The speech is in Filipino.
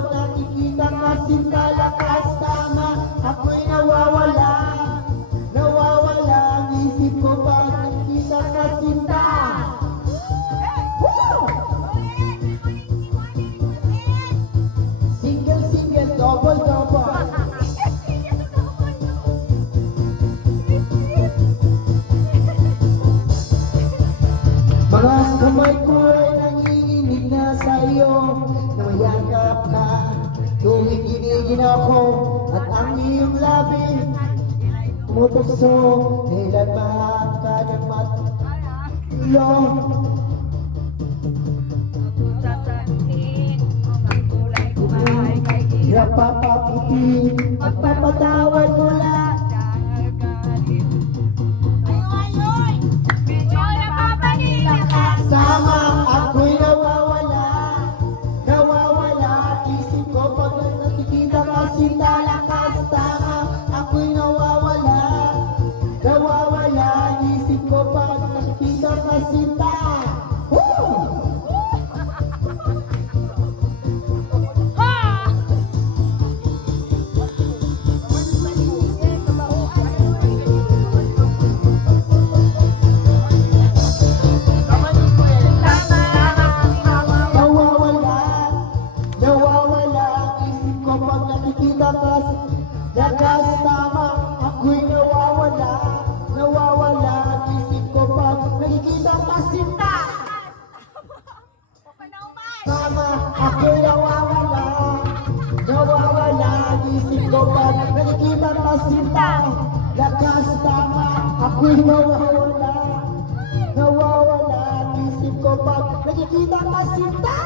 pag nakikita ka sinta, lakas tama, ako'y nawawala. Nawawala ang isip ko pag nakikita ka sinta. Single, single, double, double. Mga kamay ko ay nanginginig na sa'yo, namayakap ka, tuwing ako, at ang iyong labi tumutukso, kailan mahaka ng matulong. Hirap papaputi, magpapatawad mula. Sama, ako'y nawawala. Nawawala, isip ko pag nakikita ka sinta, lakas tama, ako'y nawawala. Nawawala, isip ko pag nakikita ka sinta. Lakas tama, ako'y nawawala. Nawawala ang isip ko pag nakikita ka sinta. Tama, ako'y nawawala. Nawawala ang isip ko pag nakikita ka sinta. Lakas tama, ako'y nawawala. Nawawala ang isip ko pag nakikita ka sinta.